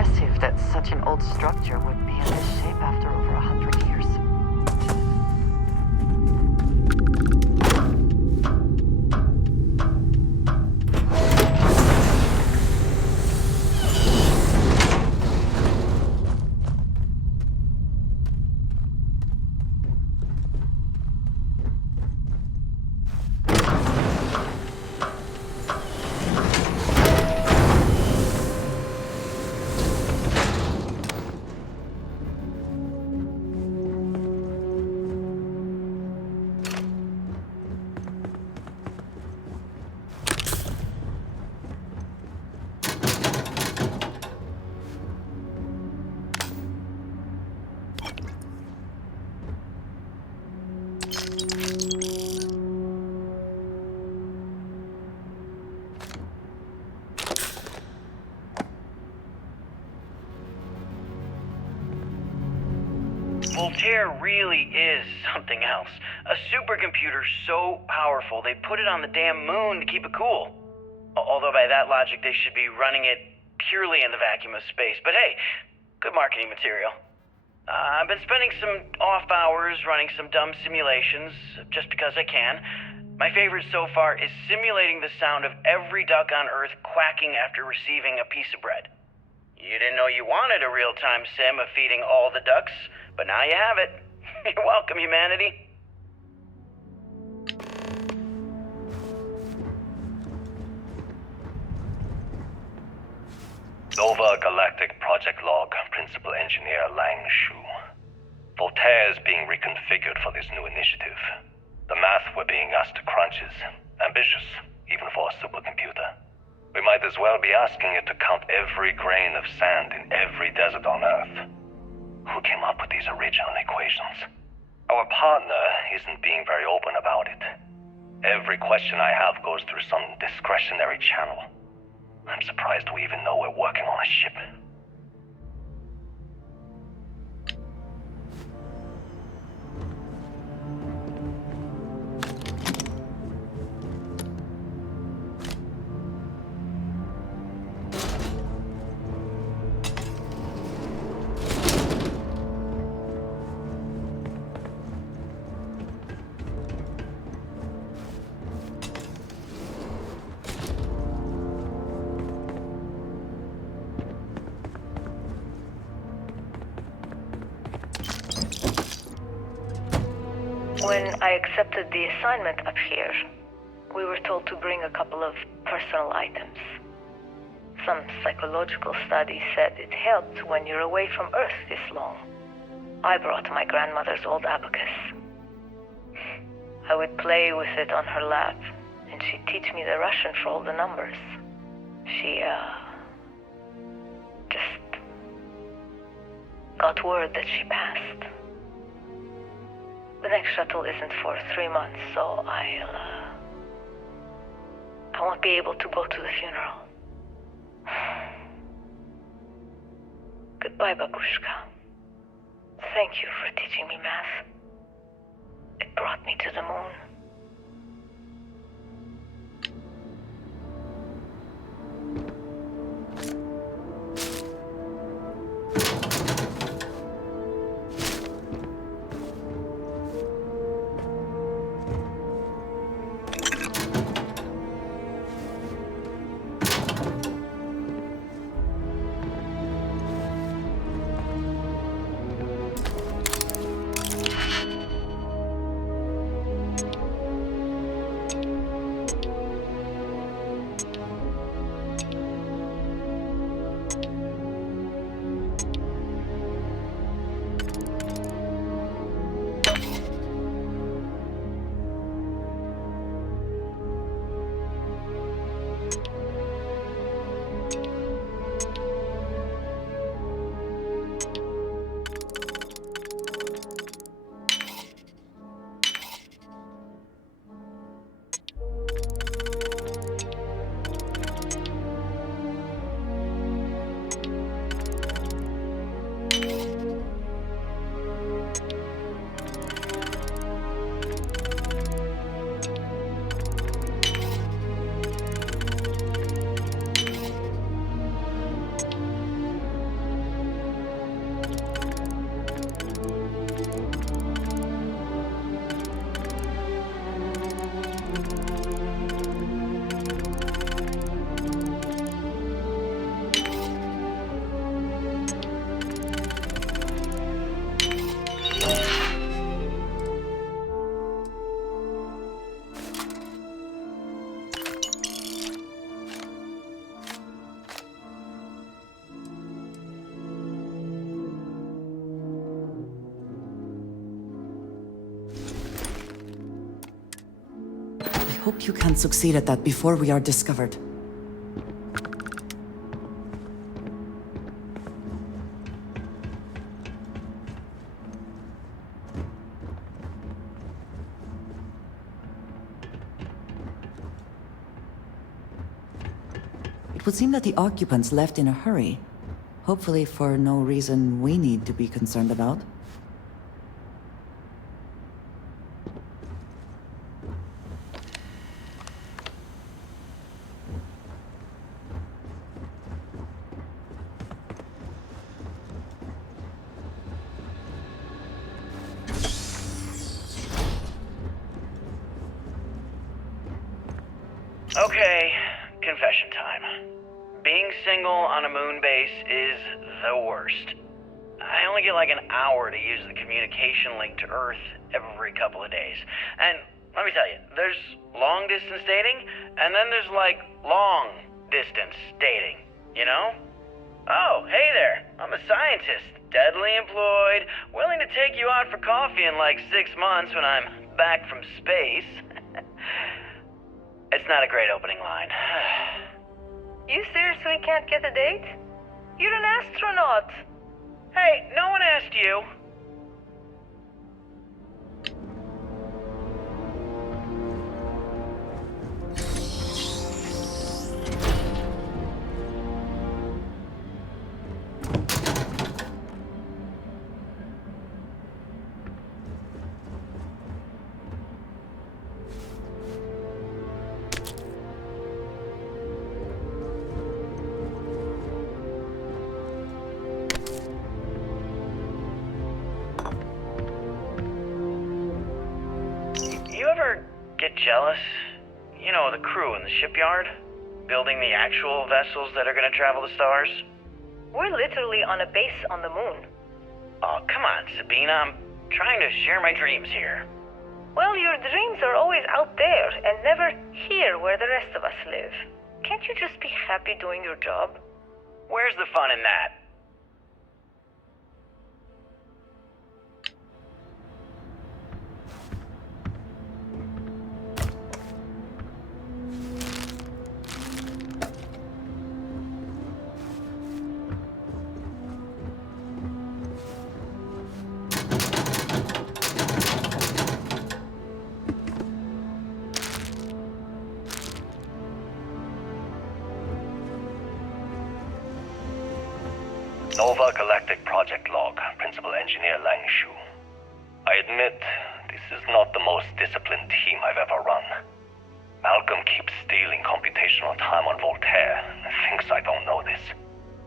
impressive that such an old structure would be in this shape after over 100 years. Voltaire really is something else. A supercomputer so powerful they put it on the damn moon to keep it cool. Although by that logic they should be running it purely in the vacuum of space. But hey, good marketing material. I've been spending some off hours running some dumb simulations, just because I can. My favorite so far is simulating the sound of every duck on Earth quacking after receiving a piece of bread. You didn't know you wanted a real-time sim of feeding all the ducks, but now you have it. You're welcome, humanity. Nova Galactic Project Log, Principal Engineer Lang Shu. Voltaire is being reconfigured for this new initiative. The math we're being asked to crunch is ambitious, even for a supercomputer. We might as well be asking it to count every grain of sand in every desert on Earth. Who came up with these original equations? Our partner isn't being very open about it. Every question I have goes through some discretionary channel. I'm surprised we even know we're working on a ship. When I accepted the assignment up here, we were told to bring a couple of personal items. Some psychological studies said it helped when you're away from Earth this long. I brought my grandmother's old abacus. I would play with it on her lap, and she'd teach me the Russian for all the numbers. She, just got word that she passed. The next shuttle isn't for 3 months, so I won't be able to go to the funeral. Goodbye, Babushka. Thank you for teaching me math. It brought me to the moon. hope you can succeed at that before we are discovered. It would seem that the occupants left in a hurry. Hopefully for no reason we need to be concerned about. Okay, confession time. Being single on a moon base is the worst. I only get like an hour to use the communication link to Earth every couple of days. And let me tell you, there's long distance dating, and then there's like long distance dating, you know? Oh, hey there, I'm a scientist, deadly employed, willing to take you out for coffee in like 6 months when I'm back from space. It's not a great opening line. You seriously can't get a date? You're an astronaut. Hey, no one asked you. You ever get jealous? You know, the crew in the shipyard? Building the actual vessels that are gonna travel the stars? We're literally on a base on the moon. Oh, come on, Sabina. I'm trying to share my dreams here. Well, your dreams are always out there and never here where the rest of us live. Can't you just be happy doing your job? Where's the fun in that? Nova Galactic Project Log, Principal Engineer Lang Shu. I admit, this is not the most disciplined team I've ever run. Malcolm keeps stealing computational time on Voltaire and thinks I don't know this.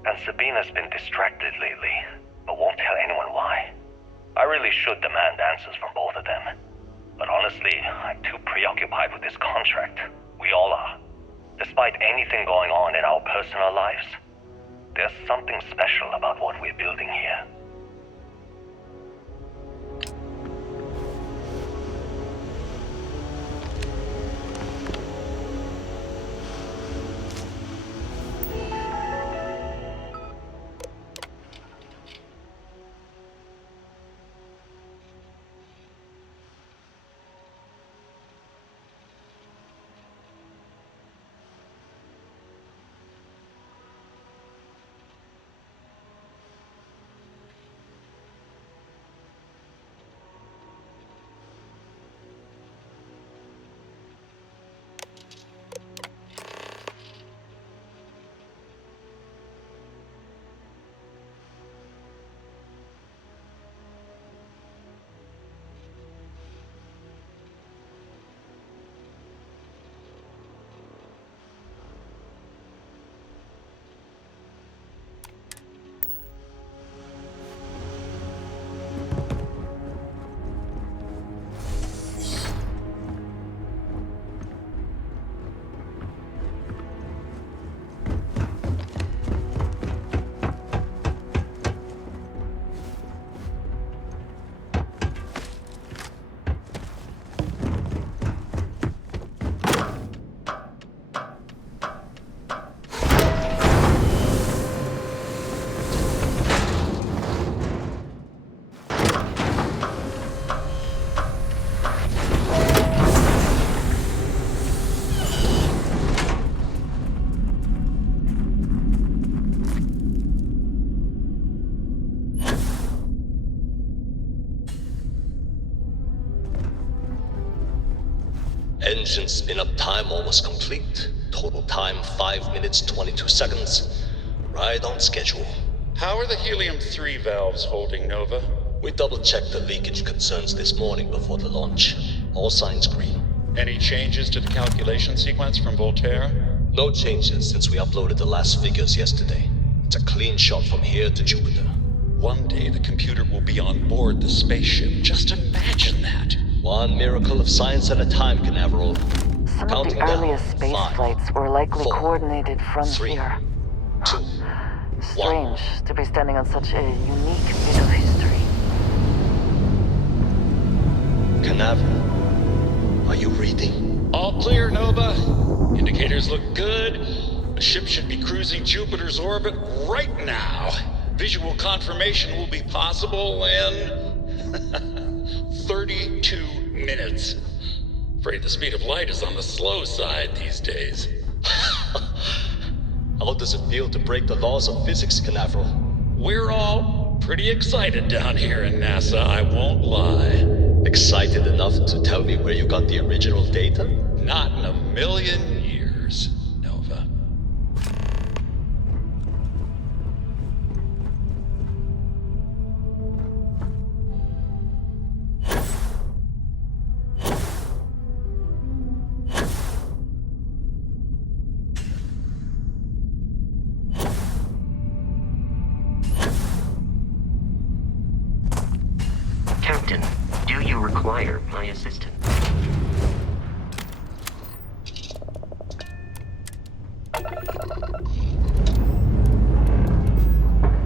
And Sabina's been distracted lately, but won't tell anyone why. I really should demand answers from both of them. But honestly, I'm too preoccupied with this contract. We all are. Despite anything going on in our personal lives, there's something special about what we're building here. Engine spin-up time almost complete. Total time 5 minutes 22 seconds. Right on schedule. How are the helium-3 valves holding, Nova? We double-checked the leakage concerns this morning before the launch. All signs green. Any changes to the calculation sequence from Voltaire? No changes since we uploaded the last figures yesterday. It's a clean shot from here to Jupiter. One day the computer will be on board the spaceship. Just imagine that. One miracle of science at a time, Canaveral. Some Counting of the down. earliest space 5, flights were likely 4, coordinated from 3, here. 2, 1. Strange to be standing on such a unique bit of history. Canaveral, are you reading? All clear, Nova. Indicators look good. The ship should be cruising Jupiter's orbit right now. Visual confirmation will be possible in 32 minutes. Afraid the speed of light is on the slow side these days. How does it feel to break the laws of physics, Canaveral? We're all pretty excited down here in NASA, I won't lie. Excited enough to tell me where you got the original data? Not in a million years, Nova. Captain, do you require my assistance?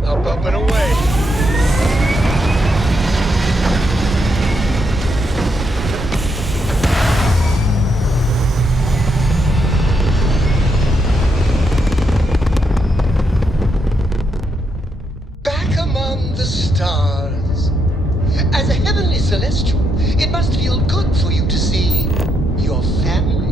Up and away. Back among the stars. As a heavenly celestial, it must feel good for you to see your family.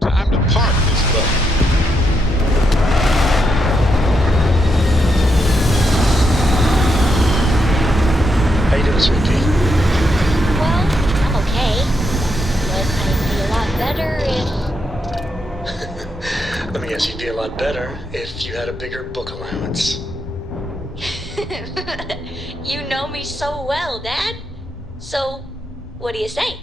Time to park this boat. How you doing, sweetie? Well, I'm okay. But I'd be a lot better if... Let me guess, you'd be a lot better if you had a bigger book allowance. You know me so well, Dad. So, what do you say?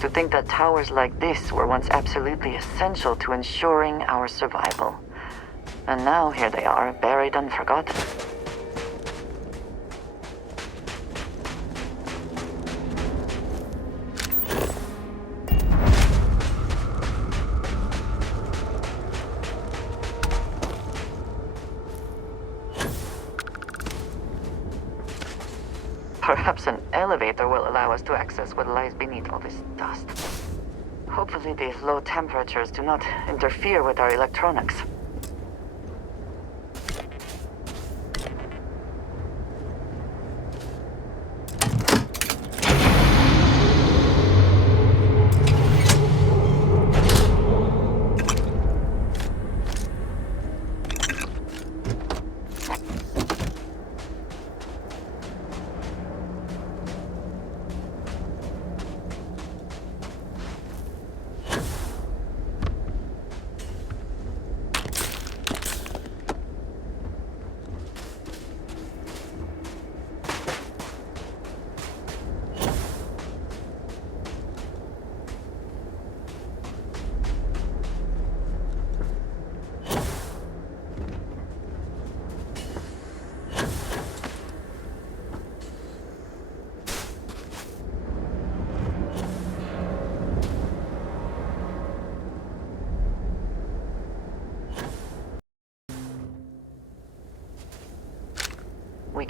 To think that towers like this were once absolutely essential to ensuring our survival. And now here they are, buried and forgotten. Perhaps an elevator will allow us to access what lies beneath all this dust. Hopefully these low temperatures do not interfere with our electronics.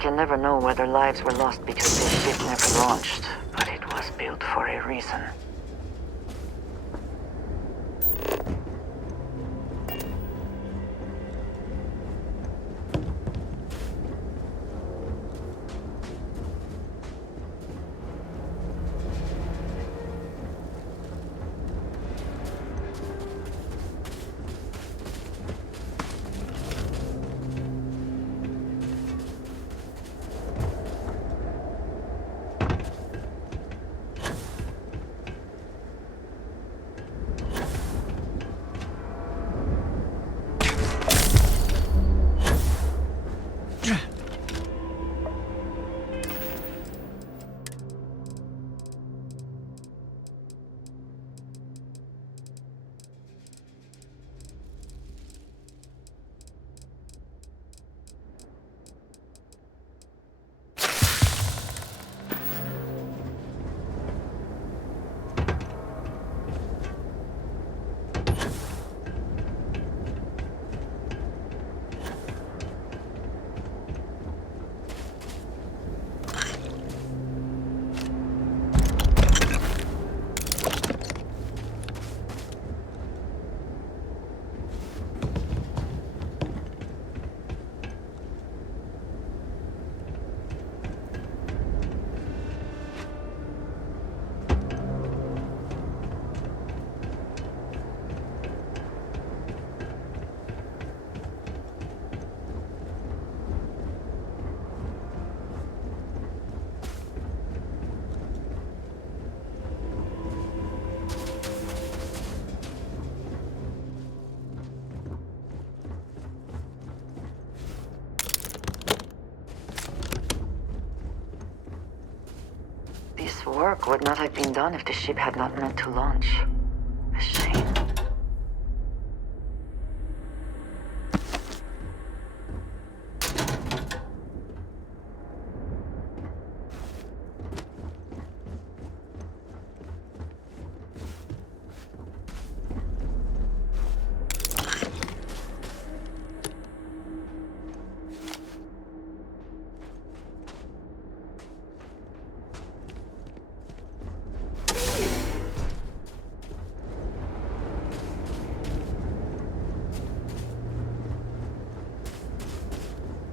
can never know whether lives were lost because this ship never launched, but it was built for a reason. This work would not have been done if the ship had not meant to launch. A shame.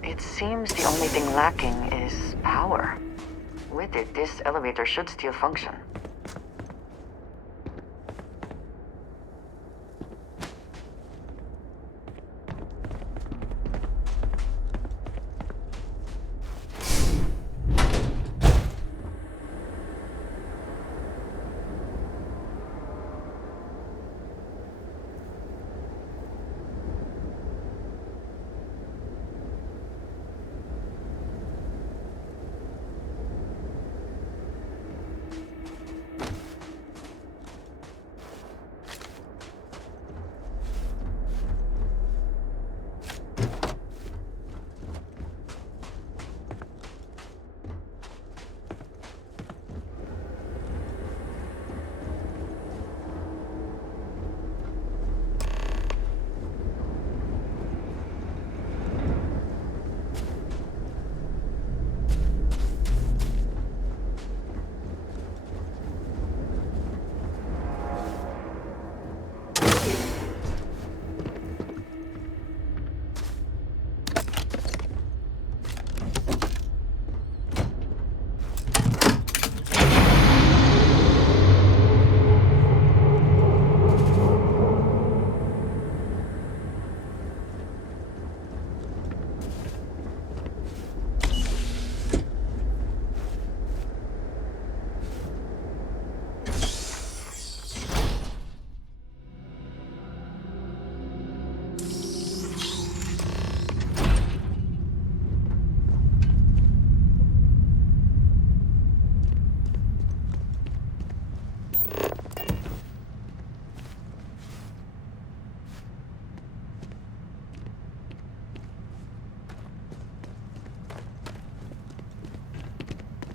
It seems the only thing lacking is power. With it, this elevator should still function.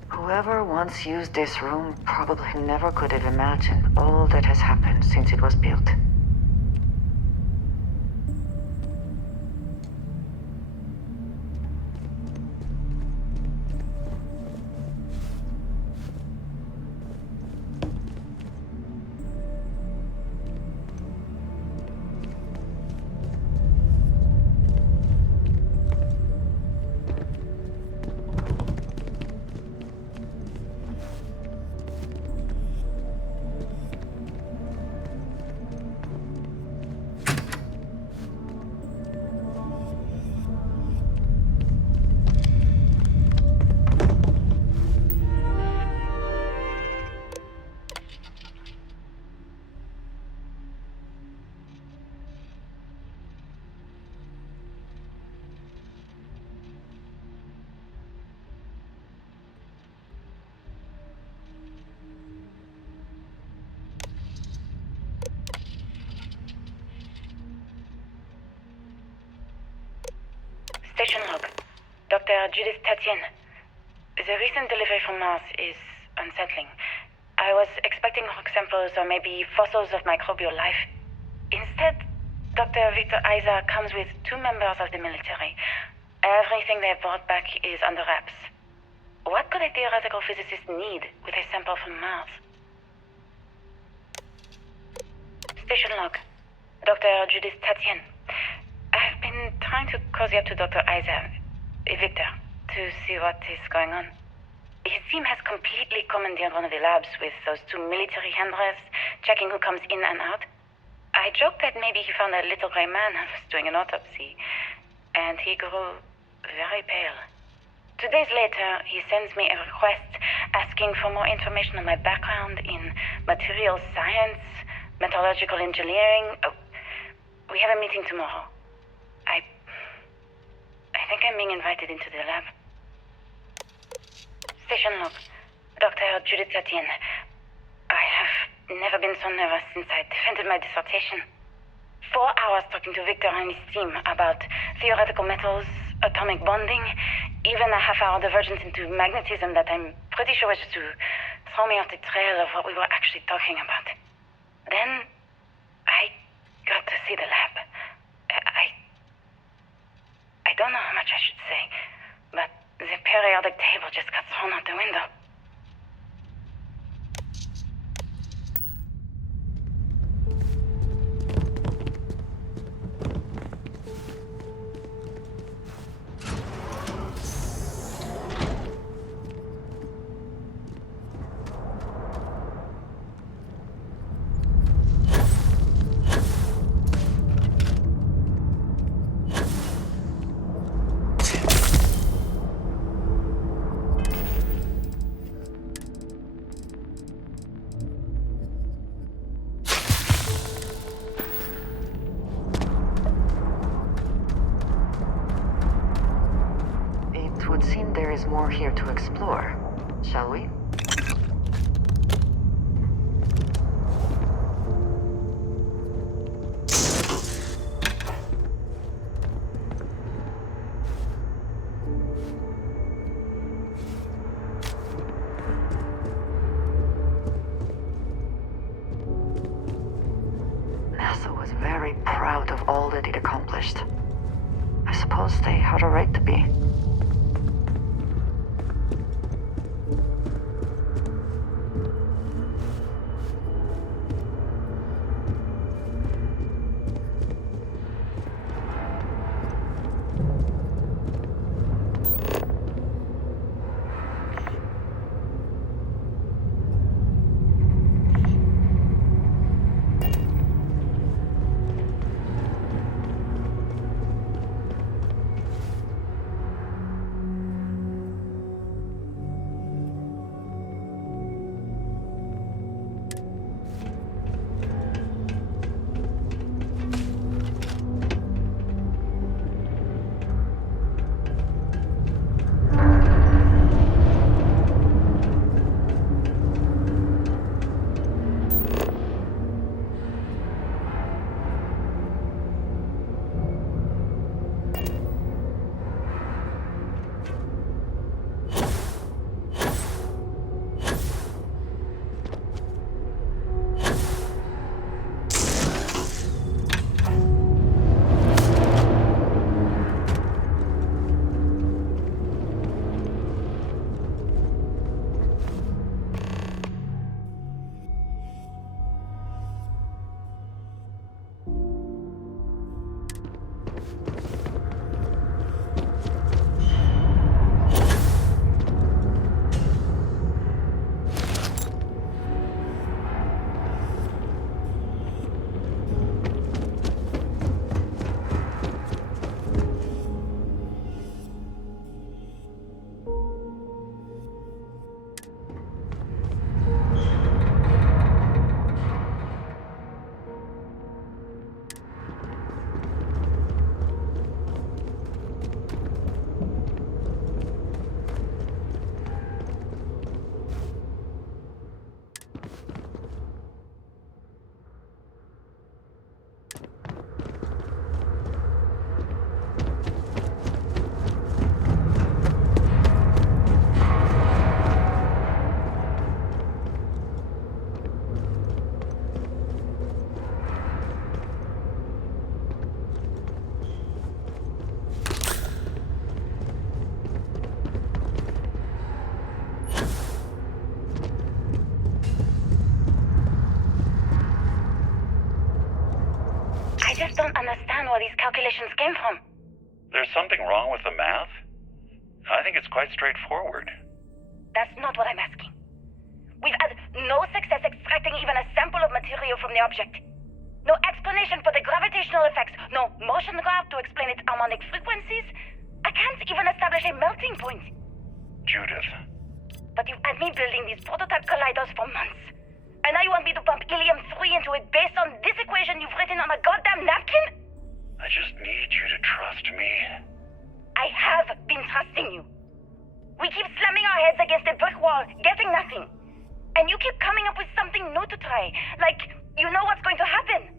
Whoever once used this room probably never could have imagined all that has happened since it was built. Dr. Judith Tatien. The recent delivery from Mars is unsettling. I was expecting rock samples or maybe fossils of microbial life. Instead, Dr. Victor Isa comes with 2 members of the military. Everything they brought back is under wraps. What could a theoretical physicist need with a sample from Mars? Station log. Dr. Judith Tatien. I've been trying to cozy up to Dr. Isa, Victor, to see what is going on. His team has completely commandeered one of the labs with those 2 military handlers, checking who comes in and out. I joked that maybe he found a little gray man and was doing an autopsy, and he grew very pale. 2 days later, he sends me a request asking for more information on my background in materials science, metallurgical engineering. Oh, we have a meeting tomorrow. I think I'm being invited into the lab. Station log. Dr. Judith Tatien. I have never been so nervous since I defended my dissertation. 4 hours talking to Victor and his team about theoretical metals, atomic bonding, even a half-hour divergence into magnetism that I'm pretty sure was just to throw me off the trail of what we were actually talking about. Then, I got to see the lab. I don't know how much I should say, but the periodic table just got thrown out the window. It would seem there is more here to explore. Shall we? NASA was very proud of all that it accomplished. I suppose they had a right to be. don't understand where these calculations came from. There's something wrong with the math? I think it's quite straightforward. That's not what I'm asking. We've had no success extracting even a sample of material from the object. No explanation for the gravitational effects, no motion graph to explain its harmonic frequencies. I can't even establish a melting point. Judith. But you've had me building these prototype colliders for months. And now you want me to pump helium-3 into it based on this equation you've written on a goddamn napkin? I just need you to trust me. I have been trusting you. We keep slamming our heads against a brick wall, getting nothing. And you keep coming up with something new to try. Like, you know what's going to happen.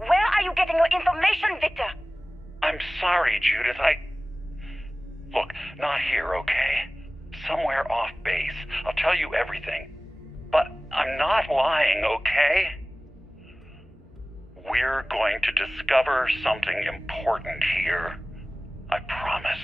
Where are you getting your information, Victor? I'm sorry, Judith. Look, not here, okay? Somewhere off base. I'll tell you everything. But I'm not lying, okay? We're going to discover something important here. I promise.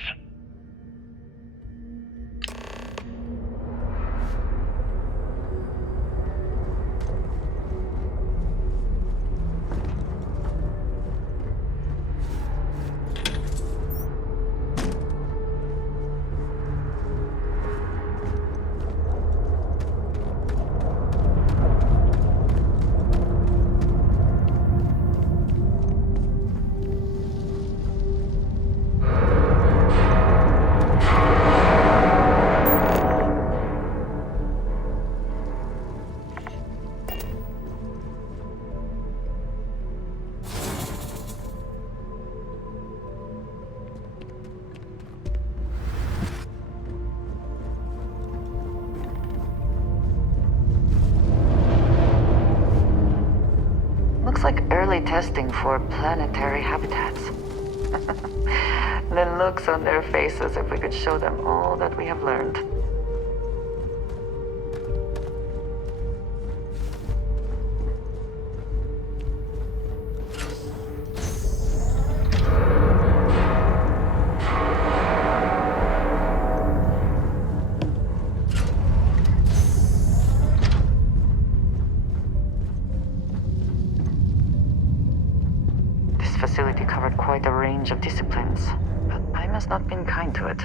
Looks like early testing for planetary habitats. The looks on their faces if we could show them all that we have learned. Facility covered quite a range of disciplines, but I must not have been kind to it.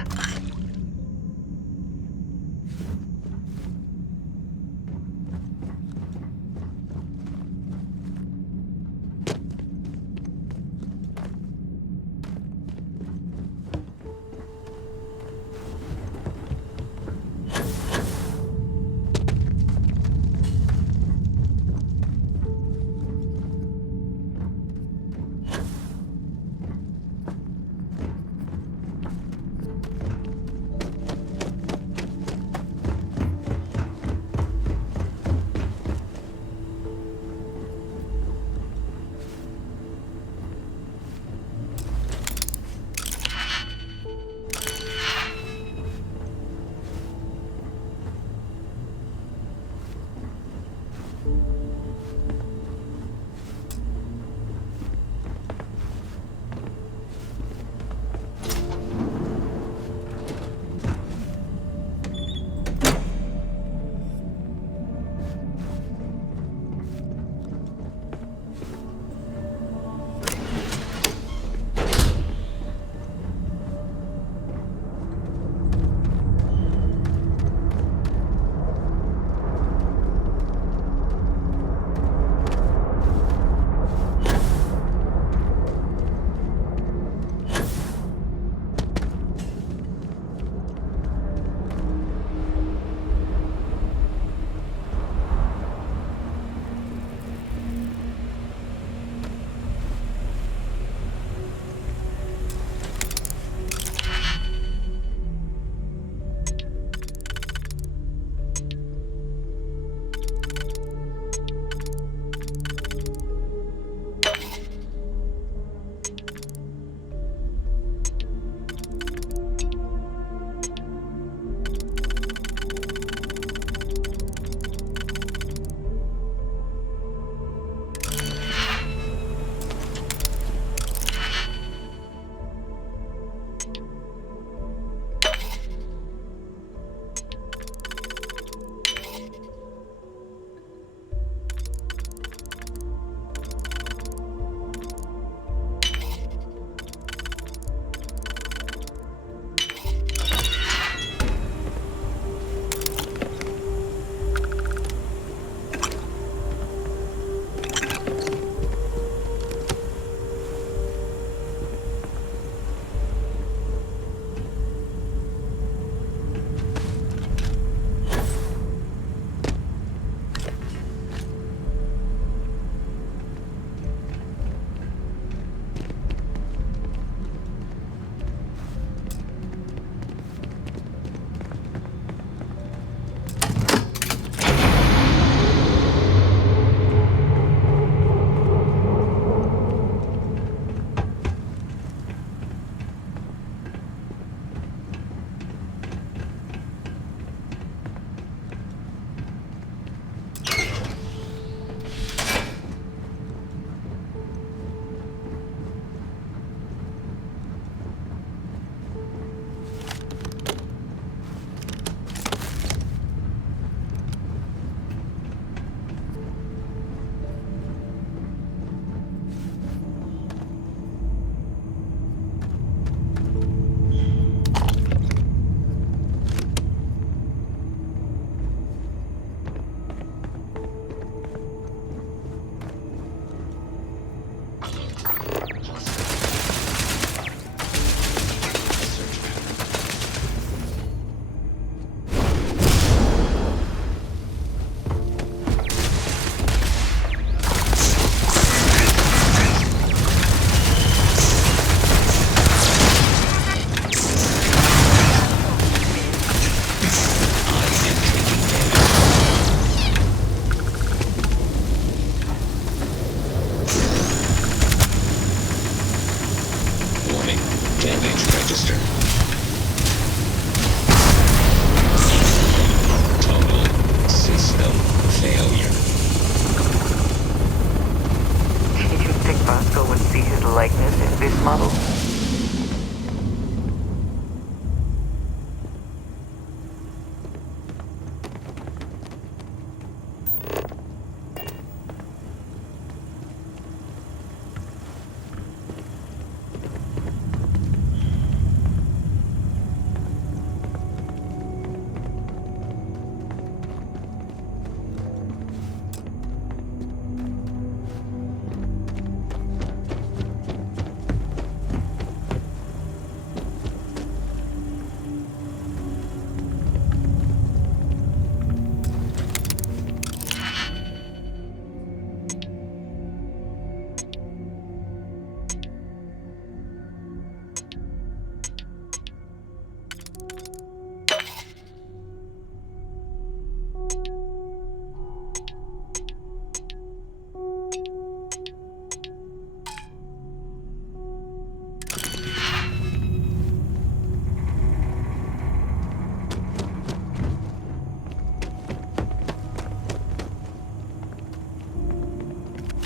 model?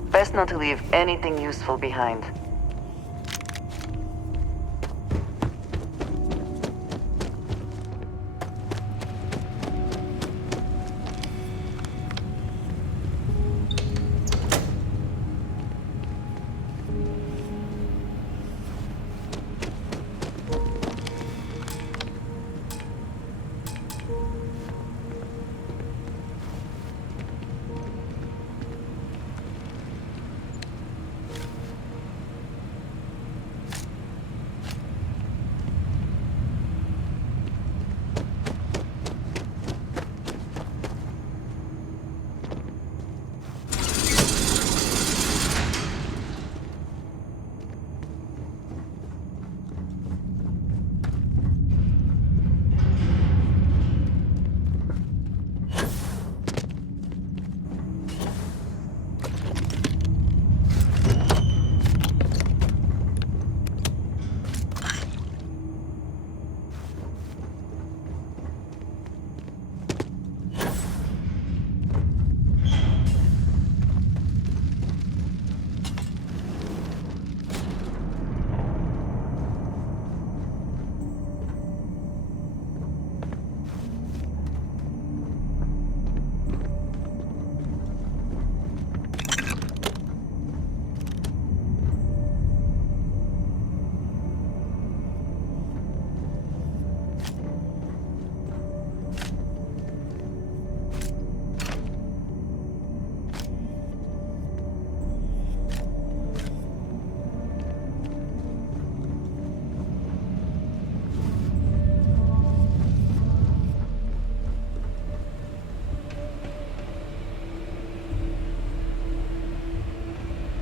Best not to leave anything useful behind.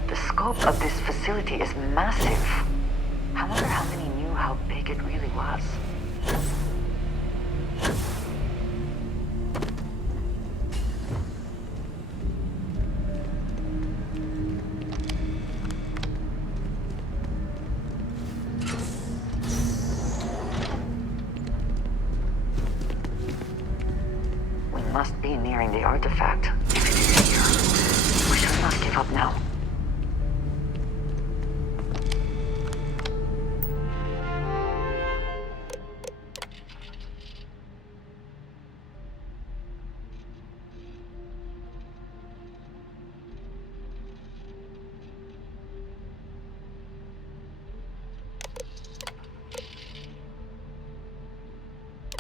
The scope of this facility is massive. I wonder how many knew how big it really was. We must be nearing the artifact. If it is here, we should not give up now.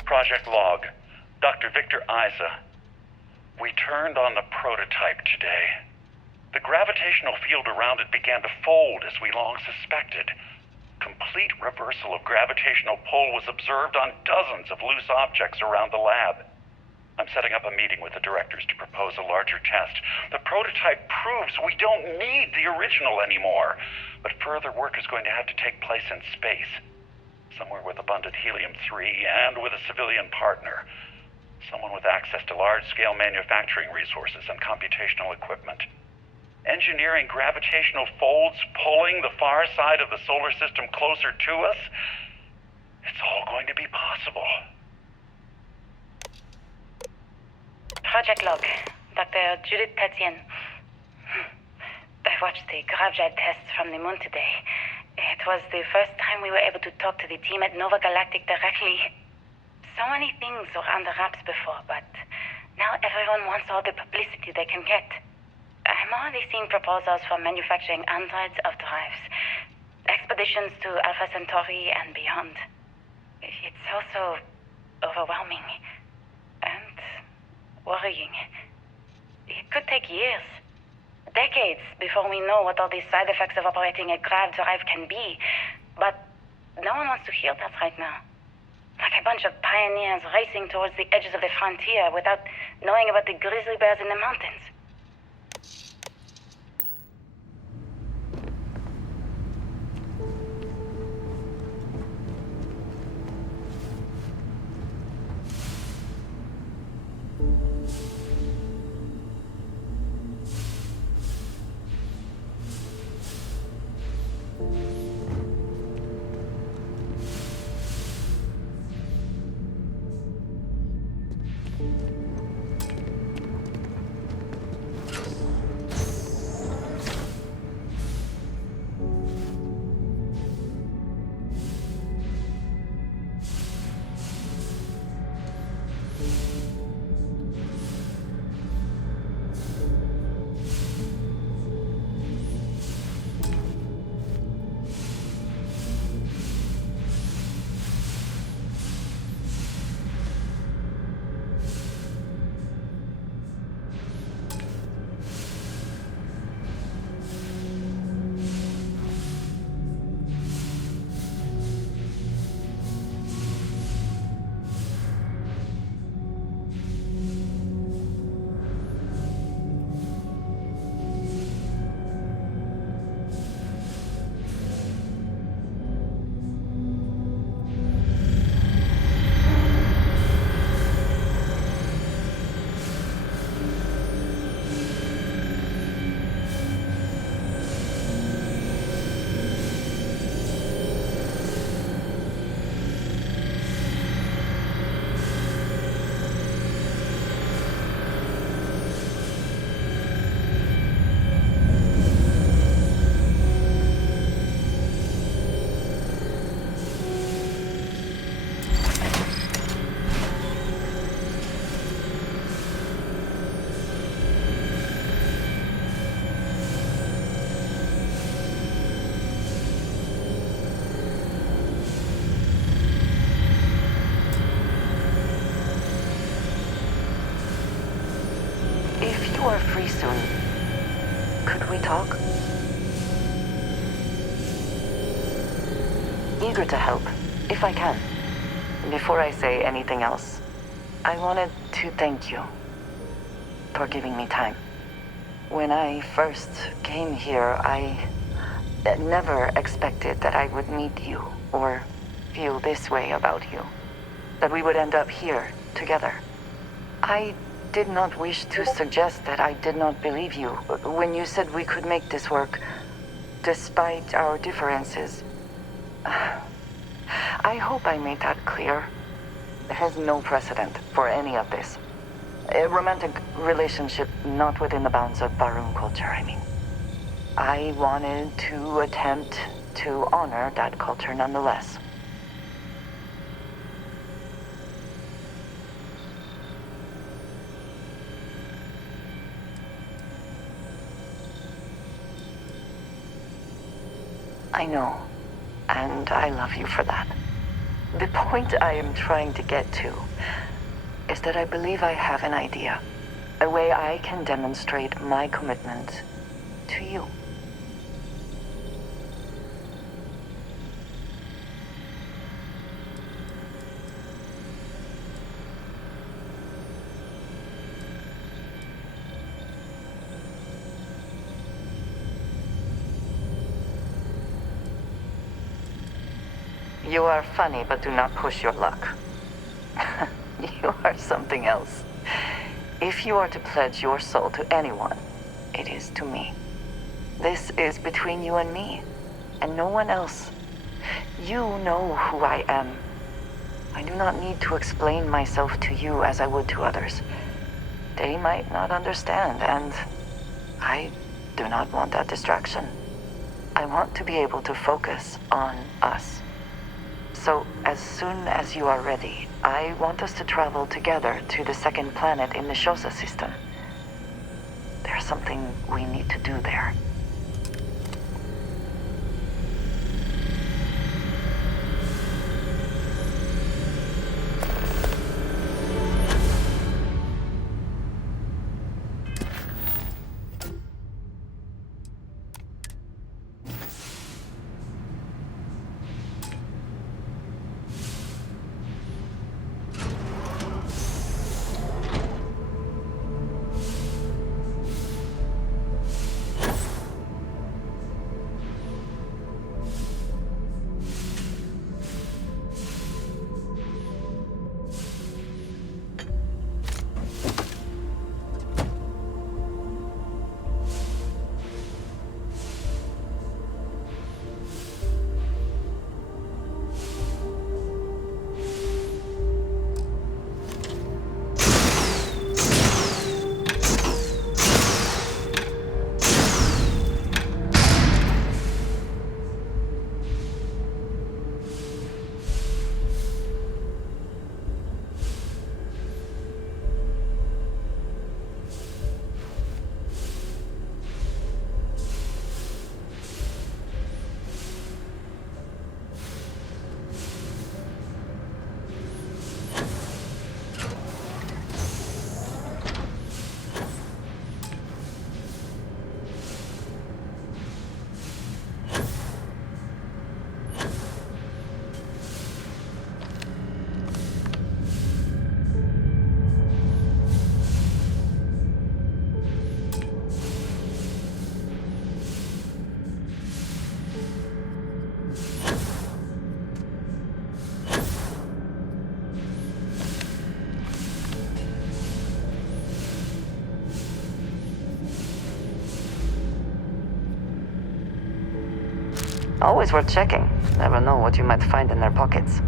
Project Log, Dr. Victor Isa. We turned on the prototype today. The gravitational field around it began to fold as we long suspected. Complete reversal of gravitational pull was observed on dozens of loose objects around the lab. I'm setting up a meeting with the directors to propose a larger test. The prototype proves we don't need the original anymore, but further work is going to have to take place in space. Somewhere with abundant helium-3 and with a civilian partner. Someone with access to large-scale manufacturing resources and computational equipment. Engineering gravitational folds pulling the far side of the solar system closer to us? It's all going to be possible. Project Log, Dr. Judith Tatian. I watched the gravjet tests from the moon today. It was the first time we were able to talk to the team at Nova Galactic directly. So many things were under wraps before, but now everyone wants all the publicity they can get. I'm already seeing proposals for manufacturing androids of drives, expeditions to Alpha Centauri and beyond. It's also overwhelming and worrying. It could take years, decades, before we know what all these side effects of operating a grav drive can be. But no one wants to hear that right now. Like a bunch of pioneers racing towards the edges of the frontier without knowing about the grizzly bears in the mountains. You are free soon. Could we talk? Eager to help, if I can. Before I say anything else, I wanted to thank you for giving me time. When I first came here, I never expected that I would meet you or feel this way about you. That we would end up here together. I did not wish to suggest that I did not believe you when you said we could make this work, despite our differences. I hope I made that clear. There is no precedent for any of this. A romantic relationship not within the bounds of Barun culture, I mean. I wanted to attempt to honor that culture nonetheless. I know, and I love you for that. The point I am trying to get to is that I believe I have an idea, a way I can demonstrate my commitment to you. You are funny, but do not push your luck. You are something else. If you are to pledge your soul to anyone, it is to me. This is between you and me, and no one else. You know who I am. I do not need to explain myself to you as I would to others. They might not understand, and I do not want that distraction. I want to be able to focus on us. So, as soon as you are ready, I want us to travel together to the second planet in the Shosa system. There's something we need to do there. Always worth checking. Never know what you might find in their pockets.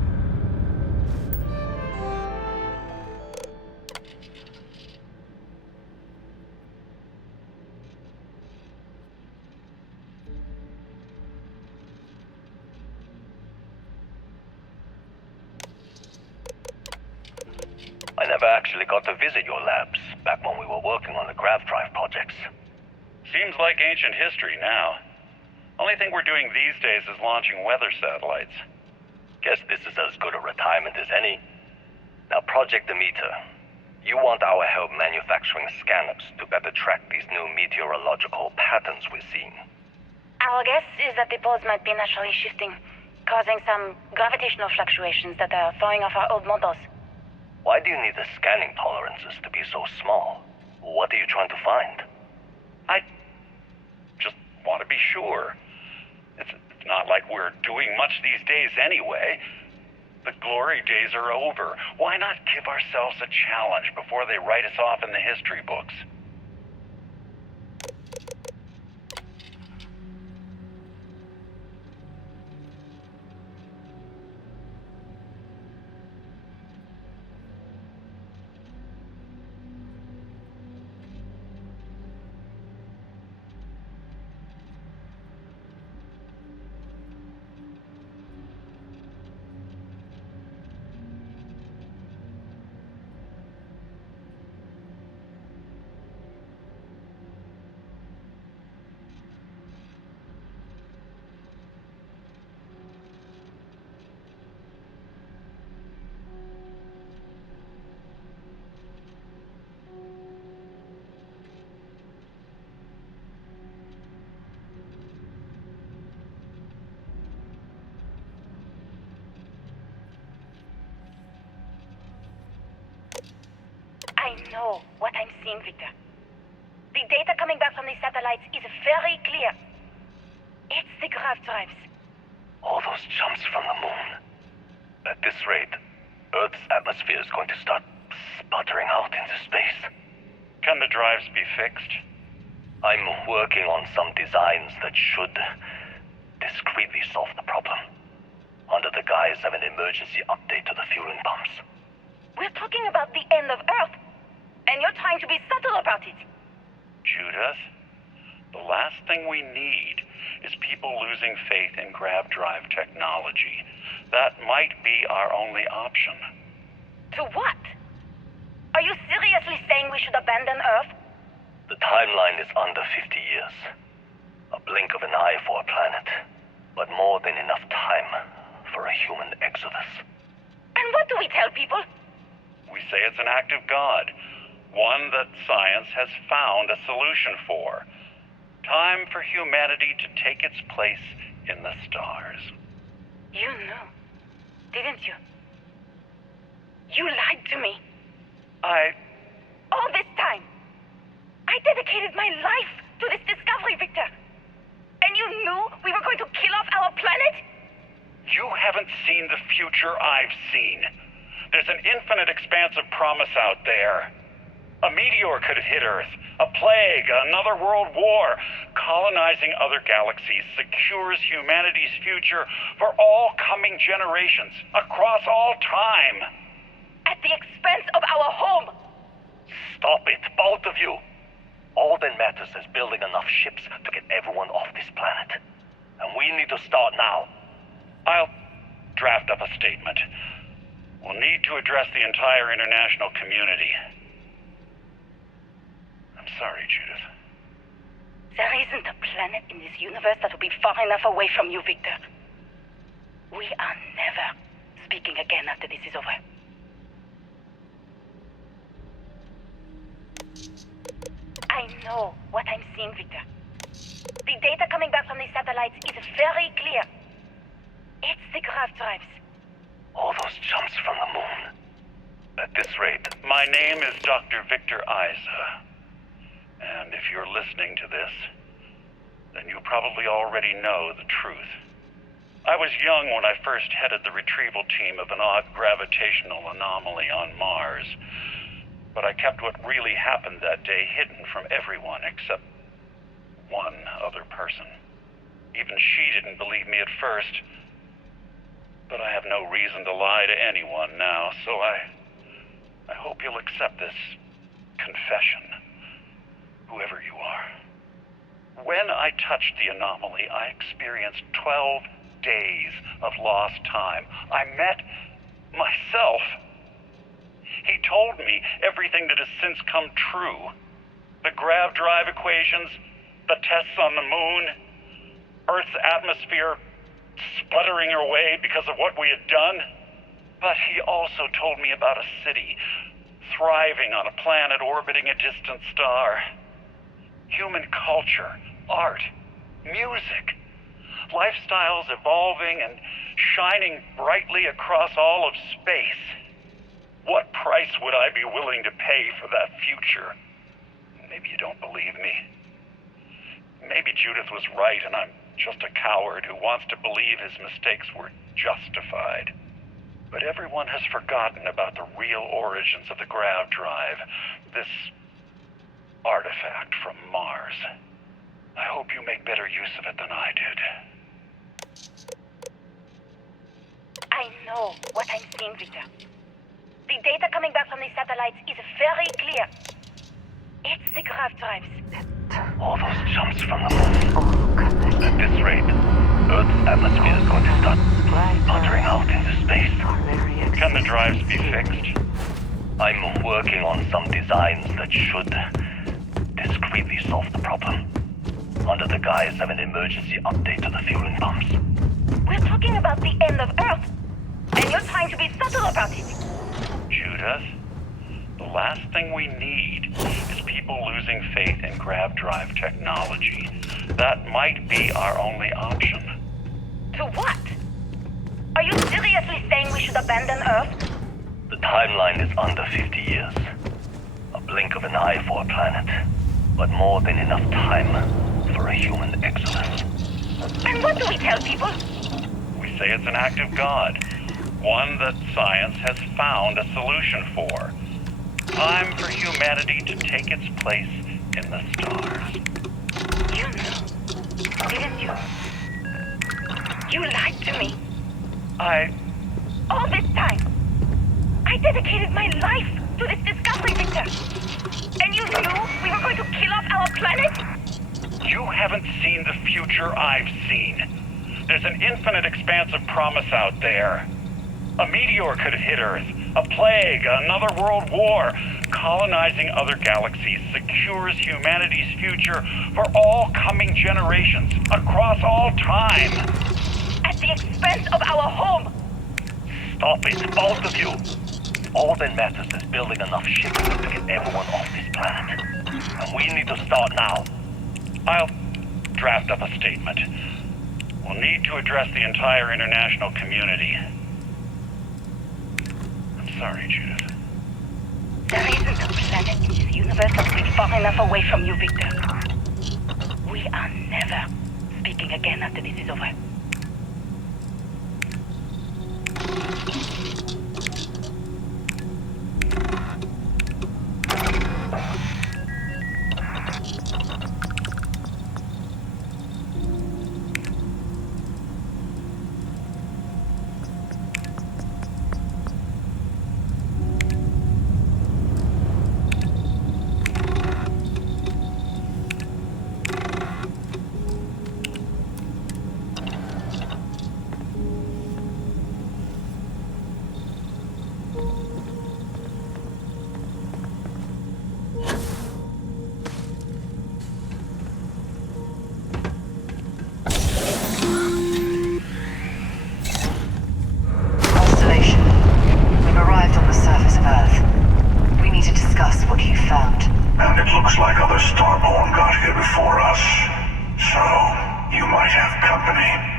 I never actually got to visit your labs back when we were working on the grav drive projects. Seems like ancient history now. Only thing we're doing these days is launching weather satellites. Guess this is as good a retirement as any. Now, Project Demeter, you want our help manufacturing scanners to better track these new meteorological patterns we're seeing. Our guess is that the poles might be naturally shifting, causing some gravitational fluctuations that are throwing off our old models. Why do you need the scanning tolerances to be so small? What are you trying to find? I just want to be sure. It's not like we're doing much these days anyway. The glory days are over. Why not give ourselves a challenge before they write us off in the history books? I know what I'm seeing, Victor. The data coming back from the satellites is very clear. It's the grav drives. All those jumps from the moon. At this rate, Earth's atmosphere is going to start sputtering out into space. Can the drives be fixed? I'm working on some designs that should discreetly solve the problem, under the guise of an emergency update to the fueling pumps. We're talking about the end of Earth, and you're trying to be subtle about it. Judith, the last thing we need is people losing faith in grav drive technology. That might be our only option. To what? Are you seriously saying we should abandon Earth? The timeline is under 50 years. A blink of an eye for a planet, but more than enough time for a human exodus. And what do we tell people? We say it's an act of God, one that science has found a solution for. Time for humanity to take its place in the stars. You knew, didn't you? You lied to me. All this time, I dedicated my life to this discovery, Victor. And you knew we were going to kill off our planet? You haven't seen the future I've seen. There's an infinite expanse of promise out there. A meteor could have hit Earth, a plague, another world war. Colonizing other galaxies secures humanity's future for all coming generations, across all time. At the expense of our home. Stop it, both of you. All that matters is building enough ships to get everyone off this planet. And we need to start now. I'll draft up a statement. We'll need to address the entire international community. I'm sorry, Judith. There isn't a planet in this universe that will be far enough away from you, Victor. We are never speaking again after this is over. I know what I'm seeing, Victor. The data coming back from these satellites is very clear. It's the grav drives. All those jumps from the moon. At this rate... My name is Dr. Victor Isa. And if you're listening to this, then you probably already know the truth. I was young when I first headed the retrieval team of an odd gravitational anomaly on Mars. But I kept what really happened that day hidden from everyone except one other person. Even she didn't believe me at first. But I have no reason to lie to anyone now, so I hope you'll accept this confession, whoever you are. When I touched the anomaly, I experienced 12 days of lost time. I met myself. He told me everything that has since come true. The grav drive equations, the tests on the moon, Earth's atmosphere sputtering away because of what we had done. But he also told me about a city thriving on a planet orbiting a distant star. Human culture, art, music, lifestyles evolving and shining brightly across all of space. What price would I be willing to pay for that future? Maybe you don't believe me. Maybe Judith was right and I'm just a coward who wants to believe his mistakes were justified. But everyone has forgotten about the real origins of the grav drive, this artifact from Mars. I hope you make better use of it than I did. I know what I'm seeing, Victor. The data coming back from these satellites is very clear. It's the grav drives. All those jumps from the moon. At this rate, Earth's atmosphere is going to start puttering out into space. Can the drives be fixed? I'm working on some designs that should discreetly solve the problem, under the guise of an emergency update to the fueling pumps. We're talking about the end of Earth, and you're trying to be subtle about it. Judith, the last thing we need is people losing faith in grav drive technology. That might be our only option. To what? Are you seriously saying we should abandon Earth? The timeline is under 50 years. A blink of an eye for a planet, but more than enough time for a human exodus. And what do we tell people? We say it's an act of God, one that science has found a solution for. Time for humanity to take its place in the stars. You knew, didn't you? You lied to me. All this time, I dedicated my life to this discovery, Victor. And you knew we were going to kill off our planet? You have haven't seen the future I've seen. There's an infinite expanse of promise out there. A meteor could hit Earth, a plague, another world war. Colonizing other galaxies secures humanity's future for all coming generations, across all time. At the expense of our home! Stop it, both of you! All that matters is building enough ships to get everyone off this planet. And we need to start now. I'll draft up a statement. We'll need to address the entire international community. I'm sorry, Judith. There isn't a planet in this universe that will be far enough away from you, Victor. We are never speaking again after this is over. Constellation, we've arrived on the surface of Earth. We need to discuss what you found. And it looks like other Starborn got here before us. So, you might have company.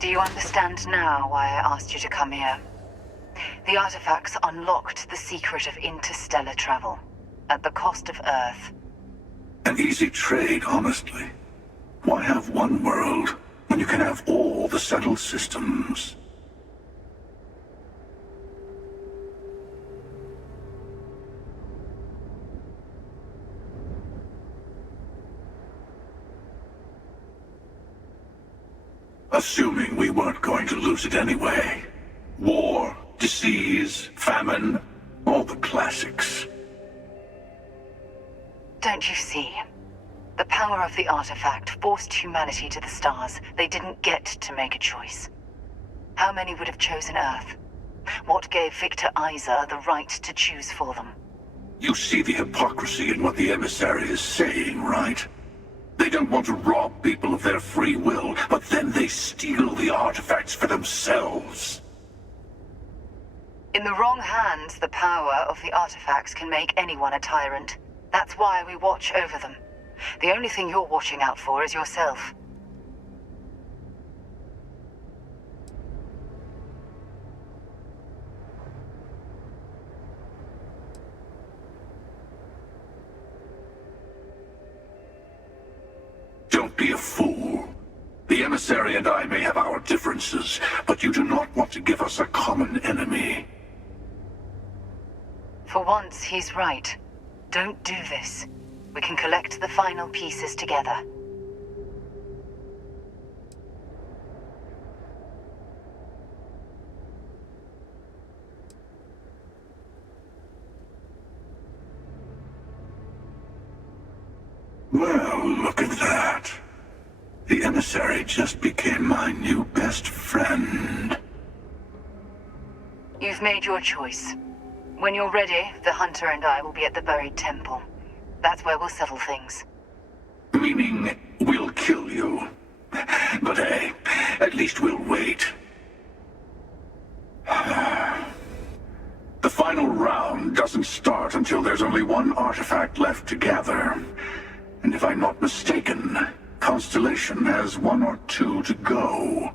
Do you understand now why I asked you to come here? The artifacts unlocked the secret of interstellar travel, at the cost of Earth. An easy trade, honestly. Why have one world when you can have all the settled systems? Assuming we weren't going to lose it anyway. War, disease, famine, all the classics. Don't you see? The power of the artifact forced humanity to the stars. They didn't get to make a choice. How many would have chosen Earth? What gave Victor Isa the right to choose for them? You see the hypocrisy in what the emissary is saying, right? They don't want to rob people of their free will, but then they steal the artifacts for themselves. In the wrong hands, the power of the artifacts can make anyone a tyrant. That's why we watch over them. The only thing you're watching out for is yourself. Don't be a fool. The emissary and I may have our differences, but you do not want to give us a common enemy. For once, he's right. Don't do this. We can collect the final pieces together. Well, look at that. The emissary just became my new best friend. You've made your choice. When you're ready, the Hunter and I will be at the buried temple. That's where we'll settle things. Meaning, we'll kill you. But hey, at least we'll wait. The final round doesn't start until there's only one artifact left to gather. And if I'm not mistaken, Constellation has one or two to go.